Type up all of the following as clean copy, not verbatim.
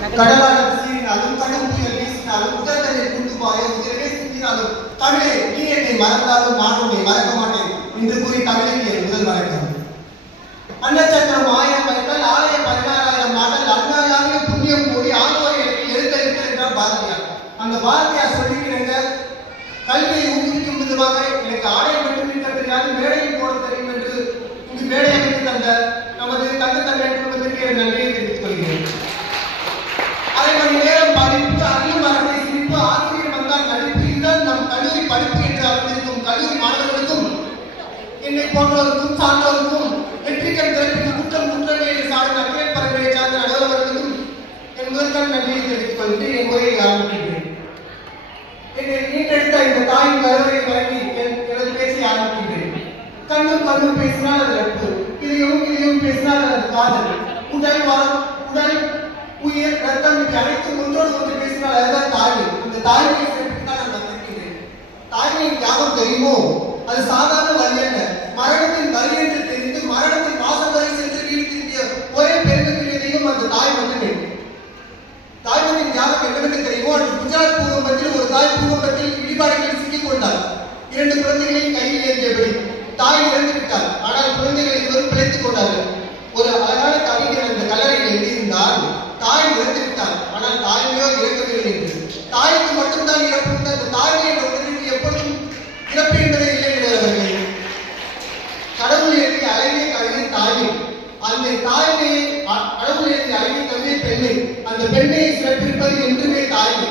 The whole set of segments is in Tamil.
கடலானது சீறினாலும் கடும் புயல் வீசினாலும் உதர்கரை குண்டு பாய உதிரவே சிந்தினாலும் தமிழே நீ என்னை மறந்தாலும் நான் உன்னை மறக்க மாட்டேன் என்று கூறி தமிழுக்கு என் முதல் வணக்கம். அன்னச்சத்திரம் ஆயிரம் வைத்தால் ஆலயம் 16,000 நாட்கள் அண்ணாயாவே புண்ணியம் கூடி ஆண்டோரை எழுத்தறிவித்தல் என்றார் பாரதியார். அந்த பாரதியார் சொல்லிக்கிறங்க, கல்வியை ஊக்குவிக்கும் விதமாக எனக்கு ஆலயம் மட்டும் இருக்க தெரியாது, மேடையில் போட தெரியும் என்று இங்கு மேடை அமைத்து தந்த நமது தங்க தமிழ் குடும்பத்திற்கு என் நன்றியை தெரிவித்துக் கொள்கிறேன். அரை மணி நேரம் படிப்பு, அறிவு மரத்தை சிரிப்பு, ஆசிரியர் வந்தால் நடிப்பு, இதுதான் நம் கல்லூரி படிப்பு என்று அறிந்திருக்கும் கல்லூரி மாணவர்களுக்கும் என்னை போன்றவர்களுக்கும் சார்ந்தவர்களுக்கும் வெற்றிக்கண் திறப்பிற்கு குற்றம் குற்றங்களை சார்ந்த அகிலேன் பரம்பரை சார்ந்த நடுவர்களுக்கும் என் முதற்கண் நன்றியை தெரிவித்துக் கொண்டு என் உரையை ஆரம்பிக்கின்றேன். என்னை நீண்டெடுத்த இந்த தாயின் கருவறை வழங்கி எனது பேச்சை ஆரம்பிக்கின்றேன். கண்ணும் கண்ணும் பேசினால் அது நட்பு, இதையும் பேசினால் அது காதல். உடல் வரம், உடல் உயிர் ரத்தம் இப்படி அனைத்தும் ஒன்றோடு ஒன்று பேசினால் அதுதான் தாய்மை. அந்த தாய்மையை சிறப்பித்து தான் நான் வந்திருக்கிறேன். தாய்மையின் தியாகம் தெரியுமோ? அது சாதாரண வழி அல்ல. மரணத்தின் வழி என்று தெரிந்து மரணத்தின் வாசல் வரை சென்று வீழ்த்திய ஒரே பெருமைக்குரிய தெய்வம் அந்த தாய் மட்டுமே. தாய்மையின் தியாகம் என்னவென்று தெரியுமோ? குஜராத் பூகம்பத்தில் ஒரு தாய் பூகம்பத்தில் இடிபாடுகளில் சிக்கிக் கொண்டார். 2 குழந்தைகளின் கையில் ஏந்தியபடி தாய் இறந்து விட்டார். ஆனால் குழந்தைகள் இருவரும் பிழைத்துக் கொண்டார்கள். ஒரு அழகான கவிஞர் அந்த கல்லறையில் எழுதியிருந்தால், தாய் இறந்து விட்டார் ஆனால் தாய்மையோ இறக்கவில்லை என்று. தாய்க்கு மட்டும்தான் இறப்பு, அந்த தாய்மை என்ற உடலுக்கு எப்பொழுதும் இறப்பு என்பதே இல்லை என்கிறவர்கள். கடவுள் எழுதி அழகிய கவிதை தாய்மை. அந்த தாய்மையை கடவுள் எழுதி அழகிய கவிதை பெண்மை. அந்த பெண்மையை சிறப்பிப்பது என்றுமே தாய்மை.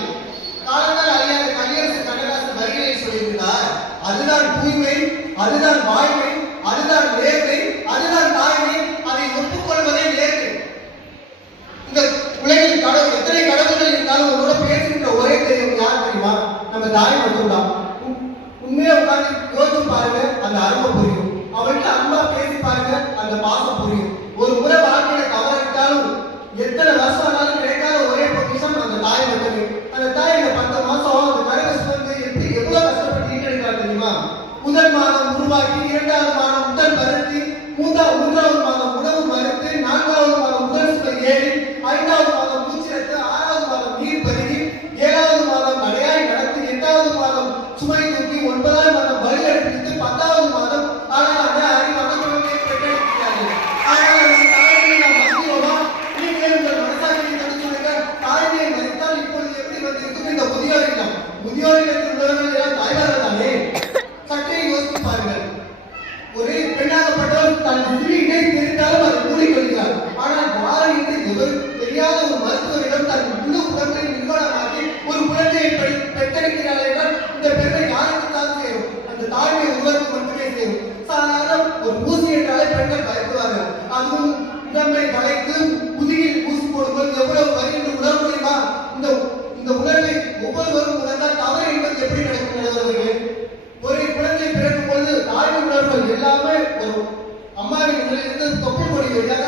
காலத்தால் அறியாத கவியரசு கண்ணதாசன் வரிகளை சொல்லியிருந்தார், அதுதான் தூய்மை, அதுதான் வாய்மை, அதுதான் நேர்மை, அதுதான் தாய்மை, அதை ஒப்புக்கொள்வதே நேர்மை. இந்த உலகில் கடவுள் எத்தனை கடவுள்கள் இருந்தாலும் உங்களோட பேசுகின்ற ஒரே தெய்வம் யார் தெரியுமா? நம்ம தாய் மட்டும்தான். உண்மையா உட்கார்ந்து யோசிச்சு பாருங்க, அந்த அருமை புரியும். அவள்கிட்ட அன்பா பேசி பாருங்க, அந்த பாசம் புரியும். ஒரு முறை வாழ்க்கையில தவறிட்டாலும் எத்தனை வருஷம் ஆனாலும் கிடைக்காத ஒரே பொக்கிஷம் அந்த தாய் மட்டுமே. அந்த தாய் இந்த 10 மாசம் அந்த கருவை சுமந்து எப்படி எவ்வளவு கஷ்டப்பட்டு ஈட்டெடுக்கிறார் தெரியுமா? முதல் மாதம் உருவாக்கி, 2வது மாதம் உடல் பருத்தி, 3வது மாதம் உணவு மறுத்து, 4வது மாதம் உடல் சுவை ஏறி, 5வது மாதம் மூச்சிரத்து, 6வது மாதம் நீர் பருகி, 7வது மாதம் நடையாய் நடத்தி, 8வது மாதம் சுமை தூக்கி, 9வது மாதம் வலி எடுப்பித்து, 10வது மாதம் ஆனால் அந்த அறிவான குழந்தையை பெற்றெடுக்கிறார்கள். ஆனால் அந்த தாய்மையை நாம் மதிக்கிறோமா? நீங்கள் உங்கள் மனசாட்சியை தடுத்து சொல்லுங்க. தாய்மையை மதித்தால் இப்பொழுது எப்படி வந்திருக்கும் இந்த முதியோர் இல்லம்? முதியோர் இல்லத்தில் உள்ளவர்கள் எல்லாம் தாய்மார்கள் தானே? சற்றே யோசித்து பாருங்கள். ஒரு பெண்ணாகப்பட்டவர் தன் விதியை தெரிந்தாலும் அதை கூறிக்கொள்கிறார். ஆனால் யாரை என்று எவர் தெரியாத ஒரு மருத்துவரிடம் தன் முழு உடம்பை நிர்வாணமாக்கி ஒரு குழந்தையை பெற்றெடுக்கிறார் என்றால் இந்த பெருமை யாருக்கு தான் சேரும்? அந்த தாய்மை ஒருவருக்கு மட்டுமே சேரும். சாதாரண ஒரு ஊசி என்றாலே பெண்கள் பயப்படுவார்கள். அதுவும் உடம்பை வளைத்து முதுகில் ஊசி போடும்போது எவ்வளவு வலி என்று உணர முடியுமா? இந்த உணர்வை ஒவ்வொருவரும் உணர்ந்தால் தவறு என்பது எப்படி நடக்கும் நடந்தவர்களே? ஒரு குழந்தை பிறக்கும் பொழுது தாய்மை உணர்வுகள் எல்லாமே ஒரு அம்மாவின் உடலிலிருந்து தொப்புள் கொடி வழியாக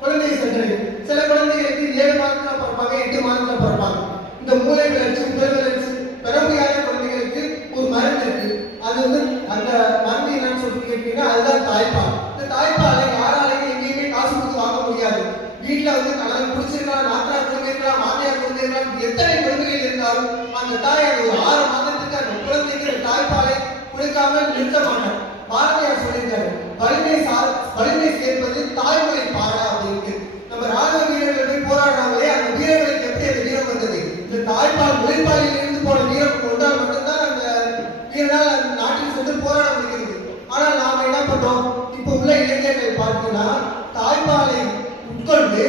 குழந்தையை சென்றடையும். சில குழந்தைகளுக்கு 7 மாதத்துல பிறப்பாங்க, 8 மாதத்துல பிறப்பாங்க. இந்த மூளை வளர்ச்சி, உடல் வளர்ச்சி பெற முடியாத குழந்தைகளுக்கு ஒரு மருந்து இருக்கு. அது அந்த மருந்து என்னன்னு சொல்லி கேட்டீங்கன்னா அதுதான் தாய்ப்பால். இந்த தாய்ப்பாலை யாராலையும் எங்கேயுமே காசு கொடுத்து வாங்க முடியாது. வீட்டுல கலந்து குடிச்சிருக்கலாம், நாத்தனார் குழந்தைங்களா, மாமியார் குழந்தைங்களா, எத்தனை குழந்தைகள் இருந்தாலும் அந்த தாய் அது ஒரு 6 மாதத்துக்கு அந்த குழந்தைக்கு தாய்ப்பாலை கொடுக்காமல் நிறுத்த மாட்டார். பாரதியார் சொல்லியிருக்காரு, வலிமை சேர்ப்பது தாய்மொழி பாடா அப்படின்ட்டு. நம்ம ராணுவ வீரர்கள் போய் போராடுறாங்களே, அந்த வீரர்களுக்கு எப்படி அந்த வீரம் வந்தது? இந்த தாய்ப்பால் முளைப்பாலில் இருந்து போன வீரம் கொண்டால் மட்டும்தான் அந்த வீரனால் அந்த நாட்டில் சென்று போராட முடிகிறது. ஆனால் நாம என்ன பண்றோம்? இப்ப உள்ள இளைஞர்களை பார்த்தீங்கன்னா தாய்ப்பாலை உட்கொண்டு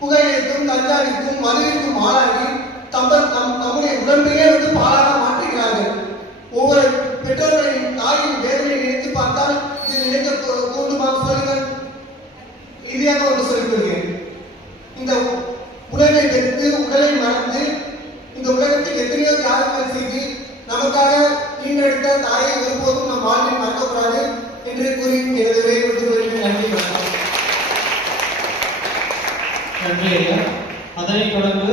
புகையிலைக்கும் கஞ்சாவிற்கும் மதுவிற்கும் ஆளாகி தம்முடைய உடம்பையே பாலாக மாற்றுகிறார்கள். ஒவ்வொரு பெற்றோர்களின் தாயின் வேதனை நினைத்து பார்த்தால் இது நினைக்க தோன்றுமா? சொல்லுங்கள். இதையாக ஒன்று சொல்லிக் கொள்கிறேன். இந்த உடலை வெறுத்து உடலை மறந்து இந்த உலகத்தில் எத்தனையோ தியாகங்கள் செய்து நமக்காக ஈண்டெடுத்த தாயை ஒருபோதும் நம் வாழ்வில் மறக்கக்கூடாது என்று கூறி எனது உரையை நன்றி. நன்றி ஐயா. அதனைத் தொடர்ந்து